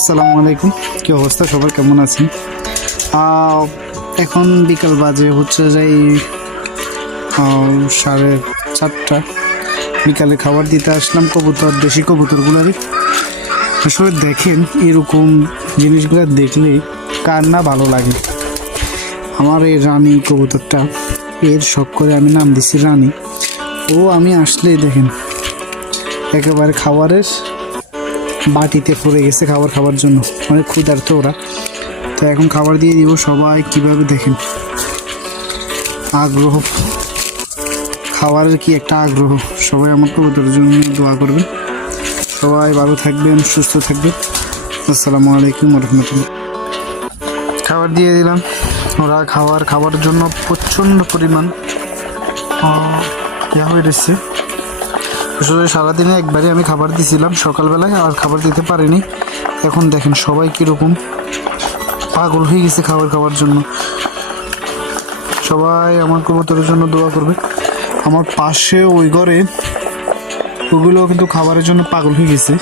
আসসালামু আলাইকুম, কি অবস্থা সবার, কেমন আছেন? এখন বিকাল বাজে হচ্ছে যাই 4:30। বিকালে খাবার দিতে আসলাম কবুতর, দেশি কবুতরগুলারই। আসলে দেখেন, এরকম জিনিসগুলো দেখলে কার না ভালো লাগে। আমার এই রানী কবুতরটা, এর শখ করে আমি নাম দিছি রানী। ও আমি আসলেই দেখেন একেবারে খাবারের বাটিতে পড়ে গেছে খাবার জন্য, অনেক ক্ষুধার্ত ওরা। তো এখন খাবার দিয়ে দিব। সবাই কিভাবে দেখেন আগ্রহ, খাবারের কি একটা আগ্রহ। সবাই আমার কবুতরের জন্য দোয়া করবেন। সবাই ভালো থাকবেন, সুস্থ থাকবেন। আসসালামু আলাইকুম রহমতুল্লাহ। খাবার দিয়ে দিলাম। ওরা খাবার জন্য প্রচণ্ড পরিমাণ ইয়া হয়ে রয়েছে। আসলে সারাদিনে একবারই আমি খাবার দিয়েছিলাম সকালবেলায়, আর খাবার দিতে পারিনি। এখন দেখেন সবাই কীরকম পাগল হয়ে গেছে খাবার জন্য। সবাই আমার কবুতরের জন্য দোয়া করবে। আমার পাশে ওই ঘরে ওগুলো কিন্তু খাবারের জন্য পাগল হয়ে গেছে।